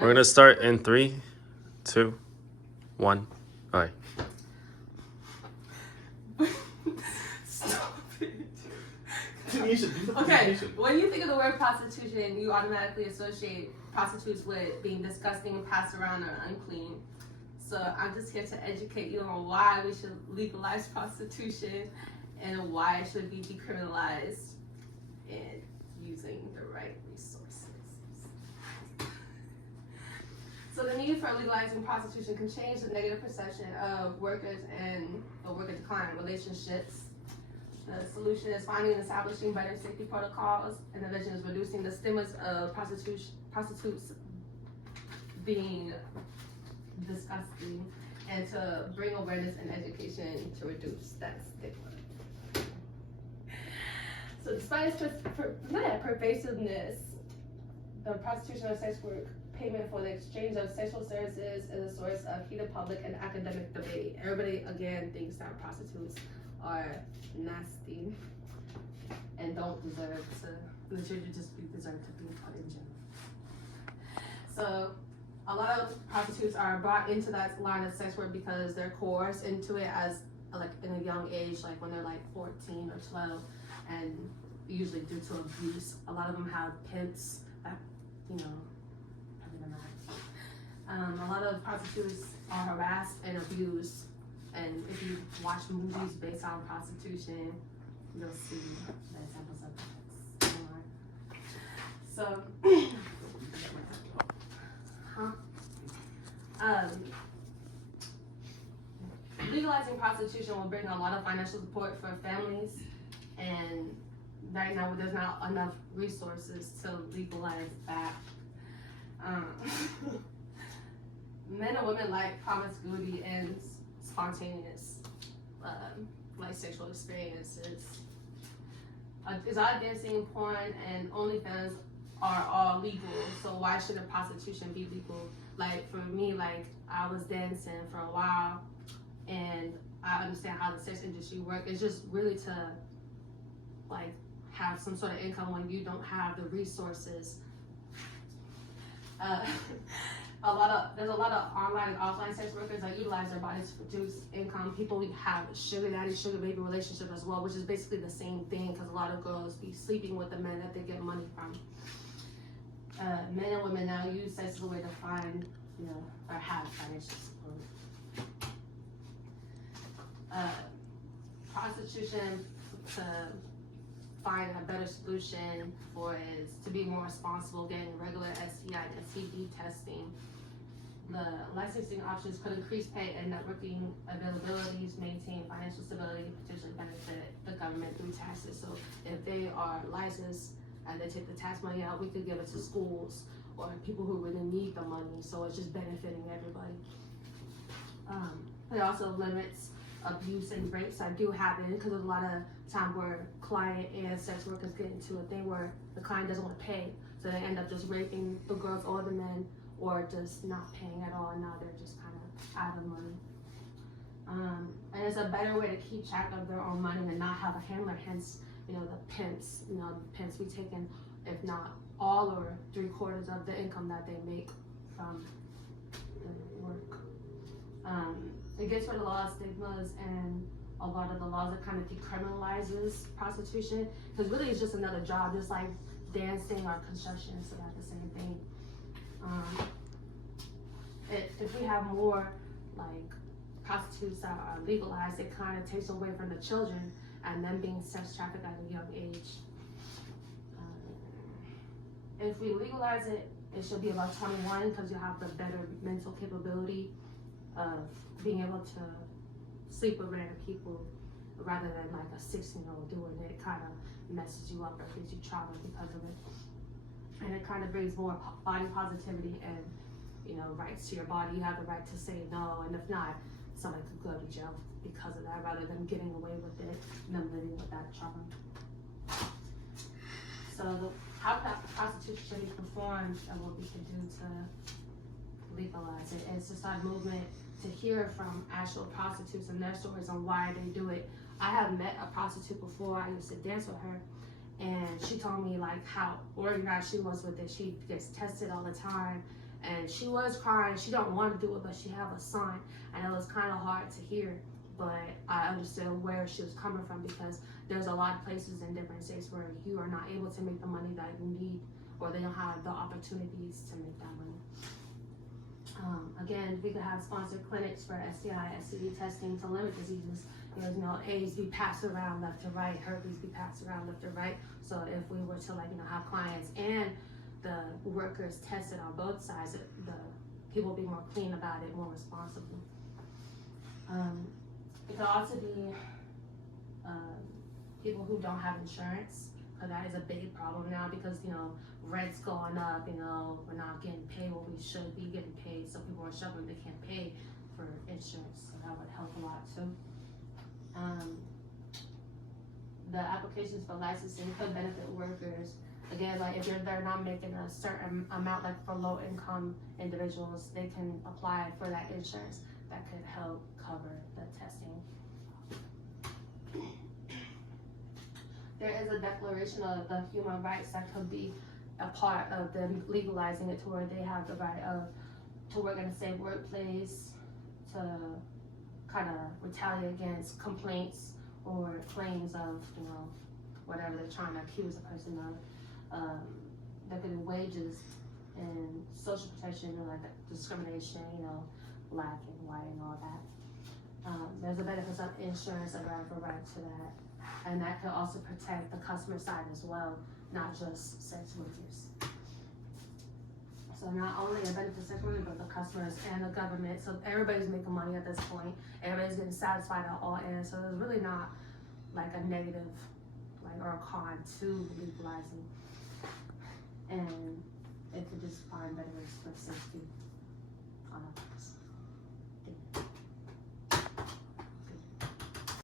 We're gonna start in 3, 2, 1. All right. Stop it. Tanisha, do the Okay, presentation. when you think of the word prostitution, you automatically associate prostitutes with being disgusting and passed around or unclean. So I'm just here to educate you on why we should legalize prostitution and why it should be decriminalized and using the right resources. So the need for legalizing prostitution can change the negative perception of workers and worker-to-client relationships. The solution is finding and establishing better safety protocols, and the vision is reducing the stigmas of prostitutes being disgusting, and to bring awareness and education to reduce that stigma. So despite its pervasiveness, the prostitution or sex work payment for the exchange of sexual services is a source of heated public and academic debate. Everybody, again, thinks that prostitutes are nasty and don't deserve to, deserve to be put in jail. So a lot of prostitutes are brought into that line of sex work because they're coerced into it as like in a young age, like when they're like 14 or 12, and usually due to abuse. A lot of them have pimps that, probably not. A lot of prostitutes are harassed and abused, and if you watch movies based on prostitution, you'll see the examples of that. So, legalizing prostitution will bring a lot of financial support for families, and right now there's not enough resources to legalize that. Men and women like promiscuity and spontaneous, like sexual experiences. Exotic dancing, porn, and OnlyFans are all legal, so why shouldn't prostitution be legal? Like for me, like I was dancing for a while, and I understand how the sex industry works. It's just really to like have some sort of income when you don't have the resources. There's a lot of online and offline sex workers that utilize their bodies to produce income. People have sugar daddy, sugar baby relationship as well, which is basically the same thing because a lot of girls be sleeping with the men that they get money from. Men and women now use sex as a way to find, or have financial support. Prostitution, to find a better solution for is to be more responsible, getting regular STI and STD testing. The licensing options could increase pay and networking availabilities, maintain financial stability, potentially benefit the government through taxes. So if they are licensed and they take the tax money out, we could give it to schools or people who really need the money. So it's just benefiting everybody. It also limits abuse and rapes that do happen, because there's a lot of time where client and sex workers get into a thing where the client doesn't want to pay, so they end up just raping the girls or the men, or just not paying at all, and now they're just kind of out of money. And it's a better way to keep track of their own money and not have a handler, hence, the pimps. Pimps be taking, if not all or 3/4 of the income that they make from the work. It gets rid of a lot of stigmas and a lot of the laws that kind of decriminalizes prostitution, because really it's just another job, just like dancing or construction, so that's the same thing. If we have more like prostitutes that are legalized, it kind of takes away from the children and them being sex trafficked at a young age. If we legalize it, it should be about 21, because you have the better mental capability of being able to sleep with random people rather than like a 16-year-old doing it. It kind of messes you up or gives you trauma because of it. And it kind of brings more body positivity and, rights to your body. You have the right to say no, and if not, somebody could go to jail because of that, rather than getting away with it and them living with that trauma. So how prostitution should be performed and what we can do to legalize it is to start a movement to hear from actual prostitutes and their stories on why they do it. I have met a prostitute before. I used to dance with her, and she told me like how organized she was with it. She gets tested all the time, and she was crying. She don't want to do it, but she have a son, and it was kind of hard to hear. But I understood where she was coming from, because there's a lot of places in different states where you are not able to make the money that you need, or they don't have the opportunities to make that money. Again, we could have sponsored clinics for STI, STD testing to limit diseases. AIDS be passed around left to right, herpes be passed around left to right. So if we were to have clients and the workers tested on both sides, the people be more clean about it, more responsible. It could also be people who don't have insurance, because that is a big problem now, because rent's going up, we're not getting paid what we should be getting paid, so people are struggling, they can't pay for insurance, so that would help a lot too. The applications for licensing could benefit workers. Again, if they're not making a certain amount, like for low income individuals, they can apply for that insurance that could help cover the testing. There is a declaration of the human rights that could be a part of them legalizing it, to where they have the right to work in a safe workplace, to kind of retaliate against complaints or claims of whatever they're trying to accuse a person of. There could be wages and social protection, like discrimination, black and white and all that. There's a benefits of insurance that have a right to that. And that could also protect the customer side as well, not just sex workers. So not only a benefit to sex workers, but the customers and the government. So everybody's making money at this point. Everybody's getting satisfied at all ends. So there's really not like a negative or a con to legalizing. And it could just find better ways for the